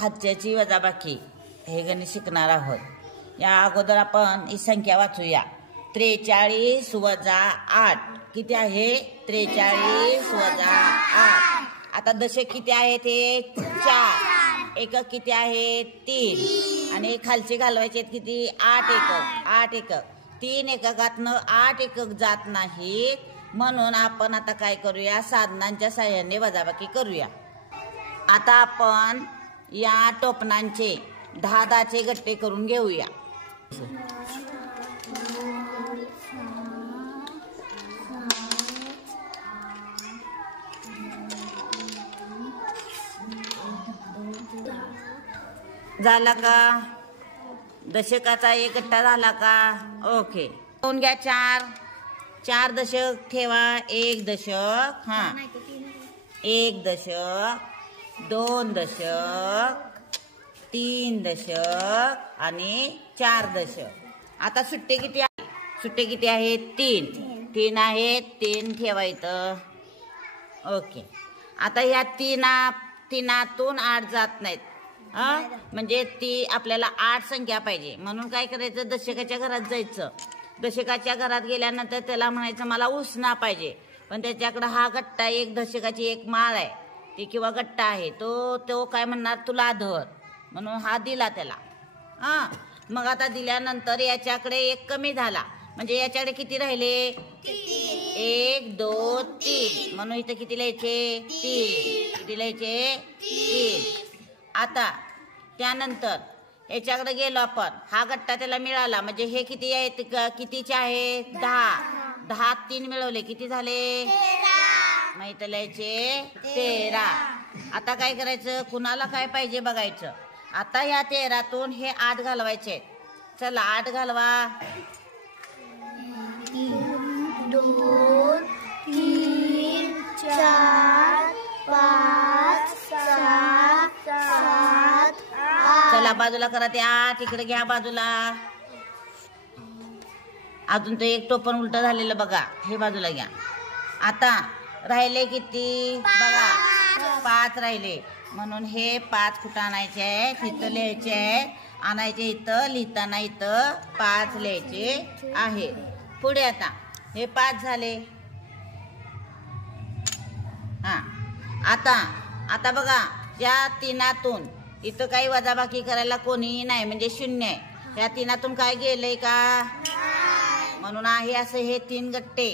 हातच्याची वजाबाकी हे गणित शिकणार आहोत। या अगोदर आपण ही संख्या वाचूया। 43 वजा 8 किती आहे? 43 वजा 8। आता दशक किती आहे ते 4, एकक किती आहे 3 आणि खालचे घालवायचे किती 8 एकक। 8 एकक 3 एककातनं 8 एकक जात नाहीत, म्हणून आपण आता काय करूया, साधनांच्या साहाय्याने वजाबाकी करूया। आता आपण या टोपणांचे 10 गट्टे करून घेऊया। झाला का? दशकाचा एक गट्टा झाला का? ओके, घेऊन घ्या 4 दशक ठेवा। 1 दशक, 1 दशक, 2 दशक, 3 दशक आणि 4 दशक। आता सुट्टे किती आहे? सुट्टे किती आहेत? 3 आहेत, 3 ठेवायचं। ओके, आता ह्या तीनातून 8 जात नाहीत, म्हणजे ती आपल्याला 8 संख्या पाहिजे, म्हणून काय करायचं, दशकाच्या घरात जायचं। दशकाच्या घरात गेल्यानंतर त्याला म्हणायचं मला उसना पाहिजे, पण त्याच्याकडे हा गट्टा एक दशकाची एक माळ आहे ती किंवा गट्टा आहे, तो काय म्हणणार, तुला धर, म्हणून हा दिला त्याला। मग आता दिल्यानंतर याच्याकडे एक कमी झाला, म्हणजे याच्याकडे किती राहिले? 1 2 3, म्हणून इथं किती लिहायचे? 3। किती लिहायचे? 3। आता त्यानंतर याच्याकडे गेलो आपण, हा गट्टा त्याला मिळाला, म्हणजे हे किती आहेत? कितीचे आहे? 10 3 मिळवले किती झाले? माहित लिहायचे 13। आता काय करायचं, कुणाला काय पाहिजे बघायचं। आता ह्या 13तून हे 8 घालवायचे। चला 8 घालवा। 1 2 3 4 5 6 7 8। चला बाजूला करा ते 8, इकडे घ्या बाजूला। अजून तर एक टोपण उलट झालेलं बघा, हे बाजूला घ्या। आता राहिले किती बघा? 5 राहिले, म्हणून हे 5 कुठं आणायचे आहे? इथं लिहायचे आहे, आणायचे इथं, लिहिताना इथं 5 लिहायचे आहे। पुढे आता हे 5 झाले। आता बघा, या तीनातून इथं काही वजाबाकी करायला कोणीही नाही, म्हणजे 0 आहे। या तीनातून काय गेलंय का? म्हणून आहे असं हे 3 गट्टे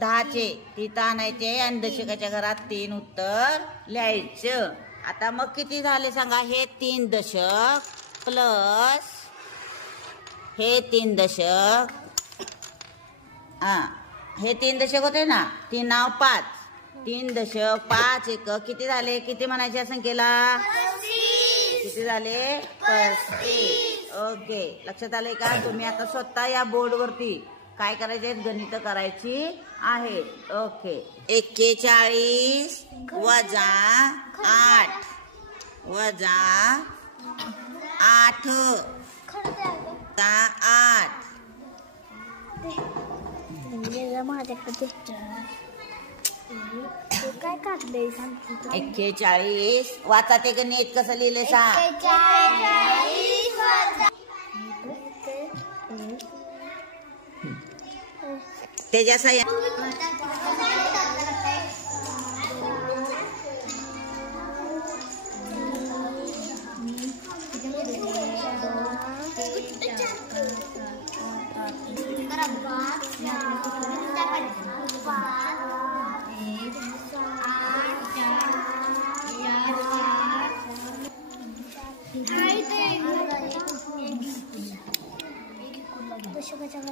10चे तिथं आणायचे आणि दशकाच्या घरात 3 उत्तर लिहायचं। आता मग किती झाले सांगा? हे 3 दशक प्लस हे 3 दशक, हे 3 दशक होते ना, 3 नाव 5, 3 दशक 5 एकक किती झाले? किती म्हणायचे या संख्येला? किती झाले? 35। ओके, लक्षात आलंय का? तुम्ही आता स्वतः या बोर्डवरती काय करायचे? गणित करायची आहेत। ओके, 41 वजा 8 वजा 8 8 काय काढलंय? 41 वाचा ते गणित कसं लिहिलंय सांग? त्याच्या साह्या दशकाच्या